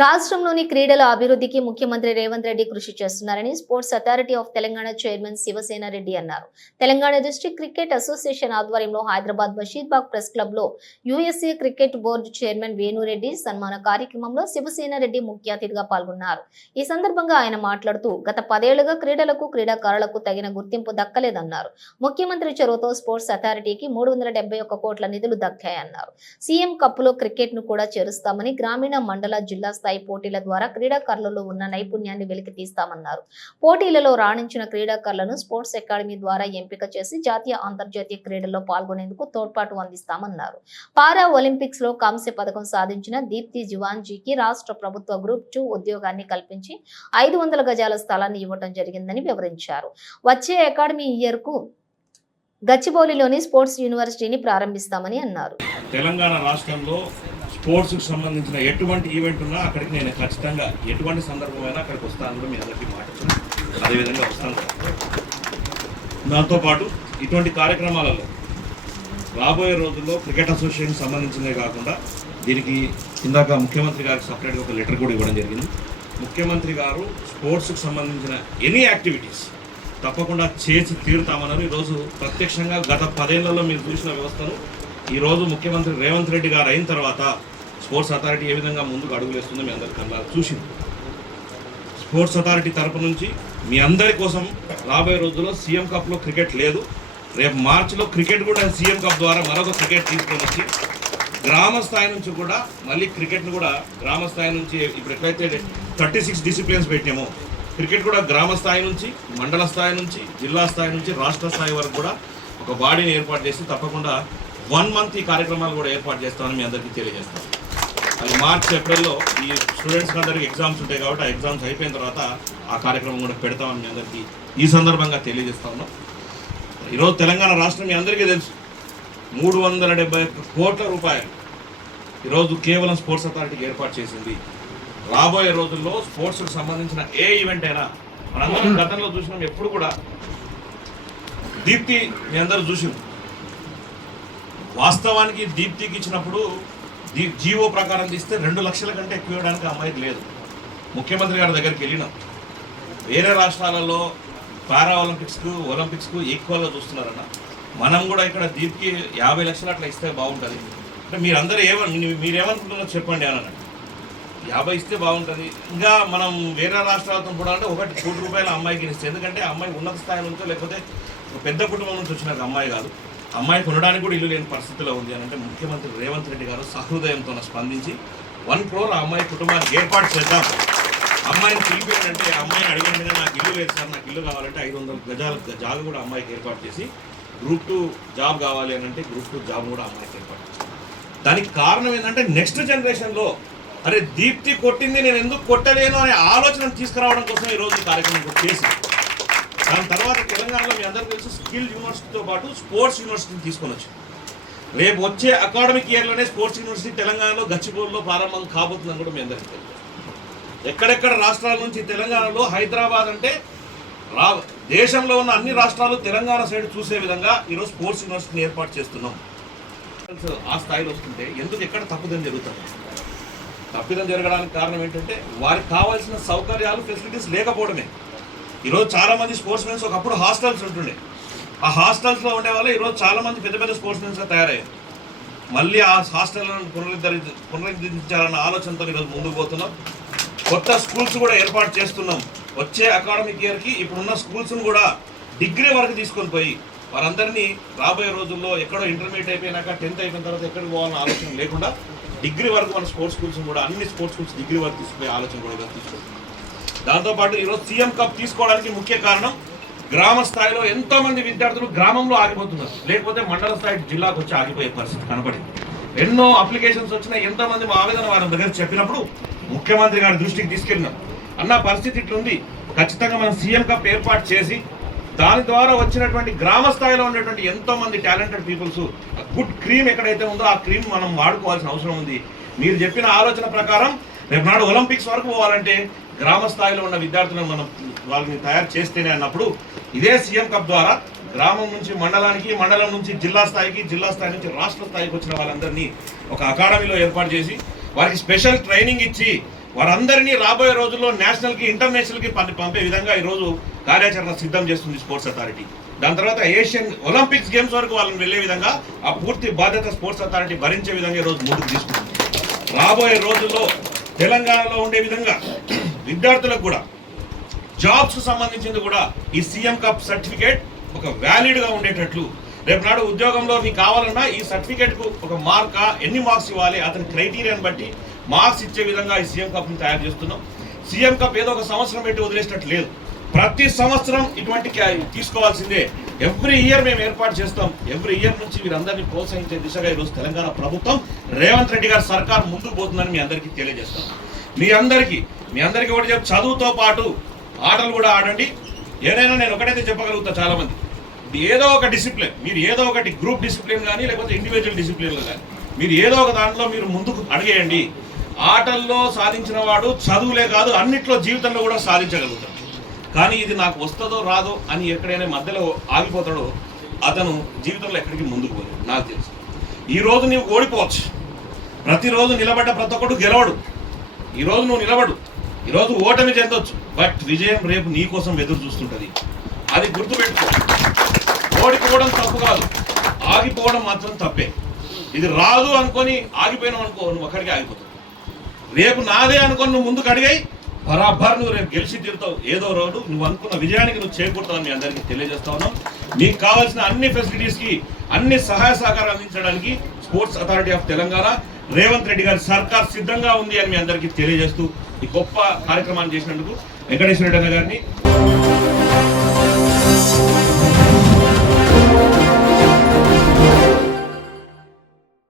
రాష్ట్రంలోని క్రీడల అభివృద్ధికి ముఖ్యమంత్రి రేవంత్ రెడ్డి కృషి చేస్తున్నారని sports authority of Telangana chairman Shivasena Reddy అన్నారు. తెలంగాణ డిస్ట్రిక్ట్ క్రికెట్ అసోసియేషన్ ఆధ్వర్యంలో హైదరాబాద్ బషీర్బాగ్ ప్రెస్ క్లబ్ లో USA cricket board chairman Venu Reddy సన్మాన కార్యక్రమంలో శివసేన రెడ్డి ముఖ్య అతిథిగా పాల్గొన్నారు. ఈ సందర్భంగా ఆయన మాట్లాడుతూ గత 10 ఏళ్లుగా క్రీడలకు క్రీడాకారులకు తగిన గుర్తింపు దక్కలేదన్నారు. ముఖ్యమంత్రి చొరవతో స్పోర్ట్స్ అథారిటీకి 371 కోట్ల నిధులు దక్కాయన్నారు. సీఎం కప్పులో క్రికెట్ ను కూడా చేరుస్తామని గ్రామీణ మండల జిల్లా పోటీల ద్వారా క్రీడాకారులలో ఉన్న నైపుణ్యాన్ని వెలికి తీస్తామన్నారు. పోటీలలో రాణించిన క్రీడాకారులను స్పోర్ట్స్ అకాడమీ ద్వారా ఎంపిక చేసి జాతీయ అంతర్జాతీయ క్రీడల్లో పాల్గొనేందుకు తోడ్పాటు అందిస్తామన్నారు. పారా ఒలింపిక్స్ లో కాంస్య పథకం సాధించిన దీప్తి జివాన్జీకి రాష్ట్ర ప్రభుత్వ గ్రూప్ 2 ఉద్యోగాన్ని కల్పించి 500 గజాల స్థలాన్ని ఇవ్వడం జరిగిందని వివరించారు. వచ్చే అకాడమీ ఇయర్ కు గచ్చిబౌలిలోని స్పోర్ట్స్ యూనివర్సిటీని ప్రారంభిస్తామని అన్నారు. తెలంగాణ రాష్ట్రంలో స్పోర్ట్స్ కి సంబంధించిన ఎటువంటి ఈవెంట్ ఉన్నా అక్కడికి నేను ఖచ్చితంగా ఎటువంటి సందర్భమైనా అక్కడికి వస్తాను కూడా మీ అందరికీ మాట్లాడుతున్నాను. అదేవిధంగా వస్తాను. దాంతోపాటు ఇటువంటి కార్యక్రమాలలో రాబోయే రోజుల్లో క్రికెట్ అసోసియేషన్ సంబంధించినవి కాకుండా దీనికి ఇందాక ముఖ్యమంత్రి గారికి సపరేట్గా ఒక లెటర్ కూడా ఇవ్వడం జరిగింది. ముఖ్యమంత్రి గారు స్పోర్ట్స్కి సంబంధించిన ఎనీ యాక్టివిటీస్ తప్పకుండా చేసి తీరుతామన్నారు. ఈరోజు ప్రత్యక్షంగా గత 10 ఏళ్లలో మీరు చూసిన వ్యవస్థను ఈరోజు ముఖ్యమంత్రి రేవంత్ రెడ్డి గారు అయిన తర్వాత స్పోర్ట్స్ అథారిటీ ఏ విధంగా ముందుకు అడుగులేస్తుందో మీ అందరి కన్నా చూసింది. స్పోర్ట్స్ అథారిటీ తరపు నుంచి మీ అందరి కోసం రాబోయే రోజుల్లో సీఎం కప్లో క్రికెట్ లేదు. రేపు మార్చిలో క్రికెట్ కూడా సీఎం కప్ ద్వారా మరొక క్రికెట్ తీసుకొని వచ్చి గ్రామ స్థాయి నుంచి కూడా మళ్ళీ క్రికెట్ను కూడా గ్రామ స్థాయి నుంచి ఇప్పుడు ఎట్లయితే 36 డిసిప్లిన్స్ పెట్టామో క్రికెట్ కూడా గ్రామ స్థాయి నుంచి మండల స్థాయి నుంచి జిల్లా స్థాయి నుంచి రాష్ట్ర స్థాయి వరకు కూడా ఒక బాడీని ఏర్పాటు చేసి తప్పకుండా 1 మంత్ ఈ కార్యక్రమాలు కూడా ఏర్పాటు చేస్తామని మీ అందరికీ తెలియజేస్తాం. అది మార్చ్ ఏప్రిల్లో ఈ స్టూడెంట్స్కి అందరికీ ఎగ్జామ్స్ ఉంటాయి కాబట్టి ఆ ఎగ్జామ్స్ అయిపోయిన తర్వాత ఆ కార్యక్రమం కూడా పెడతామని మీ అందరికీ ఈ సందర్భంగా తెలియజేస్తా ఉన్నాం. ఈరోజు తెలంగాణ రాష్ట్రం మీ అందరికీ తెలుసు 371 కోట్ల రూపాయలు ఈరోజు కేవలం స్పోర్ట్స్ అథారిటీకి ఏర్పాటు చేసింది. రాబోయే రోజుల్లో స్పోర్ట్స్కి సంబంధించిన ఏ ఈవెంట్ అయినా మనందరం గతంలో చూసినాం. ఎప్పుడు కూడా దీప్తి మీ అందరూ చూసినాం. వాస్తవానికి దీప్తికి ఇచ్చినప్పుడు జీవో ప్రకారం తీస్తే 2 లక్షల కంటే ఎక్కువ ఇవ్వడానికి అమ్మాయికి లేదు. ముఖ్యమంత్రి గారి దగ్గరికి వెళ్ళినాం. వేరే రాష్ట్రాలలో పారా ఒలింపిక్స్కు ఈక్వల్గా చూస్తున్నారన్న. మనం కూడా ఇక్కడ దీప్తికి 50 లక్షలు అట్లా ఇస్తే బాగుంటుంది. అంటే మీరేమనుకుంటున్నారో చెప్పండి అని అన్నాడు. 50 ఇస్తే బాగుంటుంది. ఇంకా మనం వేరే రాష్ట్రాలతో కూడా అంటే 1 కోటి రూపాయల అమ్మాయికి ఇస్తే, ఎందుకంటే అమ్మాయి ఉన్నత స్థాయి నుంచో లేకపోతే ఒక పెద్ద కుటుంబం నుంచి వచ్చిన అమ్మాయి కాదు, అమ్మాయి కొనడానికి కూడా ఇల్లు లేని పరిస్థితిలో ఉంది అని అంటే ముఖ్యమంత్రి రేవంత్ రెడ్డి గారు సహృదయంతో స్పందించి 1 crore ఆ అమ్మాయి కుటుంబానికి ఏర్పాటు చేద్దాం. అమ్మాయిని పిలిపోయాడంటే అమ్మాయిని అడిగిన నాకు ఇల్లు లేదు సార్, నాకు ఇల్లు కావాలంటే 500 గజాల జాగా కూడా అమ్మాయికి ఏర్పాటు చేసి గ్రూప్ 2 జాబ్ కావాలి అని అంటే గ్రూప్ 2 జాబ్ కూడా అమ్మాయికి ఏర్పాటు చేసి, దానికి కారణం ఏంటంటే నెక్స్ట్ జనరేషన్లో అరే దీప్తి కొట్టింది నేను ఎందుకు కొట్టలేను అనే ఆలోచన తీసుకురావడం కోసం ఈరోజు ఈ కార్యక్రమం చేసి, దాని తర్వాత తెలంగాణలో మీ అందరికీ తెలుసు స్కిల్ యూనివర్సిటీతో పాటు స్పోర్ట్స్ యూనివర్సిటీని తీసుకొని వచ్చి రేపు వచ్చే అకాడమిక్ ఇయర్లోనే స్పోర్ట్స్ యూనివర్సిటీ తెలంగాణలో గచ్చిబౌలిలో ప్రారంభం కాబోతుందని కూడా మీ అందరికీ తెలుసు. ఎక్కడెక్కడ రాష్ట్రాల నుంచి తెలంగాణలో హైదరాబాద్ అంటే దేశంలో ఉన్న అన్ని రాష్ట్రాలు తెలంగాణ సైడ్ చూసే విధంగా ఈరోజు స్పోర్ట్స్ యూనివర్సిటీని ఏర్పాటు చేస్తున్నాం. ఆ స్థాయిలో వస్తుంటే ఎందుకు ఎక్కడ తప్పుదం జరుగుతుంది? తప్పిదం జరగడానికి కారణం ఏంటంటే వారికి కావాల్సిన సౌకర్యాలు ఫెసిలిటీస్ లేకపోవడమే. ఈరోజు చాలామంది స్పోర్ట్స్ మెన్స్ ఒకప్పుడు హాస్టల్స్ ఉంటుండే, ఆ హాస్టల్స్లో ఉండేవాళ్ళు ఈరోజు చాలామంది పెద్ద పెద్ద స్పోర్ట్స్ మెన్స్గా తయారయ్యారు. మళ్ళీ ఆ హాస్టళ్లను పునరుద్ధరించాలన్న ఆలోచనతో ఈరోజు ముందుకు పోతున్నాం. కొత్త స్కూల్స్ కూడా ఏర్పాటు చేస్తున్నాం. వచ్చే అకాడమిక్ ఇయర్కి ఇప్పుడున్న స్కూల్స్ను కూడా డిగ్రీ వరకు తీసుకొని పోయి వారందరినీ రాబోయే రోజుల్లో ఎక్కడో ఇంటర్మీడియట్ అయిపోయినాక 10th అయిపోయిన తర్వాత ఎక్కడికి పోవాలన్న ఆలోచన లేకుండా డిగ్రీ వరకు మన స్పోర్ట్స్ స్కూల్స్ కూడా అన్ని స్పోర్ట్స్ స్కూల్స్ డిగ్రీ వరకు తీసుకునే ఆలోచన కూడా తీసుకుంటున్నాం. దాంతోపాటు ఈరోజు సీఎం కప్ తీసుకోవడానికి ముఖ్య కారణం గ్రామ స్థాయిలో ఎంతోమంది విద్యార్థులు గ్రామంలో ఆగిపోతున్నారు, లేకపోతే మండల స్థాయి జిల్లాకు వచ్చి ఆగిపోయే పరిస్థితి కనపడింది. ఎన్నో అప్లికేషన్స్ వచ్చినాయి. ఎంతోమంది మా ఆవేదన వారి దగ్గర చెప్పినప్పుడు ముఖ్యమంత్రి గారి దృష్టికి తీసుకెళ్ళినాం. అన్న పరిస్థితి ఇట్లుంది, ఖచ్చితంగా మనం సీఎం కప్ ఏర్పాటు చేసి దాని ద్వారా వచ్చినటువంటి గ్రామ స్థాయిలో ఉండేటువంటి ఎంతోమంది టాలెంటెడ్ పీపుల్స్ గుడ్ క్రీమ్ ఎక్కడైతే ఉందో ఆ క్రీమ్ మనం వాడుకోవాల్సిన అవసరం ఉంది. మీరు చెప్పిన ఆలోచన ప్రకారం రేపు నాడు ఒలింపిక్స్ వరకు పోవాలంటే గ్రామ స్థాయిలో ఉన్న విద్యార్థులను మనం వాళ్ళని తయారు చేస్తేనే అన్నప్పుడు ఇదే సీఎం కప్ ద్వారా గ్రామం నుంచి మండలానికి, మండలం నుంచి జిల్లా స్థాయికి, జిల్లా స్థాయి నుంచి రాష్ట్ర స్థాయికి వచ్చిన వాళ్ళందరినీ ఒక అకాడమీలో ఏర్పాటు చేసి వారికి స్పెషల్ ట్రైనింగ్ ఇచ్చి వారందరినీ రాబోయే రోజుల్లో నేషనల్కి ఇంటర్నేషనల్కి పంపే విధంగా ఈరోజు కార్యాచరణ సిద్ధం చేస్తుంది స్పోర్ట్స్ అథారిటీ. దాని తర్వాత ఏషియన్ ఒలింపిక్స్ గేమ్స్ వరకు వాళ్ళని వెళ్లే విధంగా ఆ పూర్తి బాధ్యత స్పోర్ట్స్ అథారిటీ భరించే విధంగా ఈరోజు ముందుకు తీసుకుంటుంది. రాబోయే రోజుల్లో తెలంగాణలో ఉండే విధంగా విద్యార్థులకు కూడా జాబ్స్ సంబంధించింది కూడా ఈ సీఎం కప్ సర్టిఫికేట్ ఒక వ్యాలిడ్గా ఉండేటట్లు, రేపు నాడు ఉద్యోగంలో నీకు కావాలన్నా ఈ సర్టిఫికేట్కు ఒక మార్కా, ఎన్ని మార్క్స్ ఇవ్వాలి, అతని క్రైటీరియాని బట్టి మార్క్స్ ఇచ్చే విధంగా ఈ సీఎం కప్ని తయారు చేస్తున్నాం. సీఎం కప్ ఏదో ఒక సంవత్సరం పెట్టి వదిలేసినట్టు లేదు, ప్రతి సంవత్సరం ఇటువంటి తీసుకోవాల్సిందే. ఎవ్రీ ఇయర్ మేము ఏర్పాటు చేస్తాం. ఎవ్రీ ఇయర్ నుంచి వీరందరినీ ప్రోత్సహించే దిశగా ఈరోజు తెలంగాణ ప్రభుత్వం రేవంత్ రెడ్డి గారి సర్కార్ ముందుకు పోతుందని మీ అందరికీ తెలియజేస్తాం. మీ అందరికీ ఒకటి చెప్పి, చదువుతో పాటు ఆటలు కూడా ఆడండి. ఏదైనా నేను ఒకటైతే చెప్పగలుగుతా, చాలా మంది ఏదో ఒక డిసిప్లిన్, మీరు ఏదో ఒకటి గ్రూప్ డిసిప్లిన్ కానీ లేకపోతే ఇండివిజువల్ డిసిప్లిన్లో కానీ మీరు ఏదో ఒక దాంట్లో మీరు ముందుకు అడిగేయండి. ఆటల్లో సాధించిన వాడు చదువులే కాదు అన్నిట్లో జీవితంలో కూడా సాధించగలుగుతాడు. కానీ ఇది నాకు వస్తుందో రాదో అని ఎక్కడైనా మధ్యలో ఆగిపోతాడో అతను జీవితంలో ఎక్కడికి ముందుకు పోలేదు. నాకు తెలుసు ఈరోజు నీవు ఓడిపోవచ్చు, ప్రతిరోజు నిలబడ్డ ప్రతి ఒక్కడు గెలవడు. ఈరోజు నువ్వు నిలబడు, ఈరోజు ఓటమి చెందొచ్చు, బట్ విజయం రేపు నీ కోసం ఎదురు చూస్తుంటుంది. అది గుర్తుపెట్టుకో. ఓడిపోవడం తప్పు కాదు, ఆగిపోవడం మాత్రం తప్పే. ఇది రాదు అనుకొని ఆగిపోయినావు అనుకో, నువ్వు అక్కడికి ఆగిపోతావు. రేపు నాదే అనుకొని నువ్వు ముందుకు అడిగాయి, బరాబర్ నువ్వు రేపు గెలిచి తీరుతావు. ఏదో రోజు నువ్వు అనుకున్న విజయానికి నువ్వు చేకూరుతావని మీ అందరికీ తెలియజేస్తా ఉన్నాం. నీకు కావాల్సిన అన్ని ఫెసిలిటీస్కి అన్ని సహాయ సహకారం అందించడానికి sports authority of Telangana Revanth Reddy గారి సర్కార్ సిద్ధంగా ఉంది అని మీ అందరికీ తెలియజేస్తూ ఈ గొప్ప కార్యక్రమాన్ని చేసినందుకు వెంకటేశ్వర రెడ్డి అన్న గారిని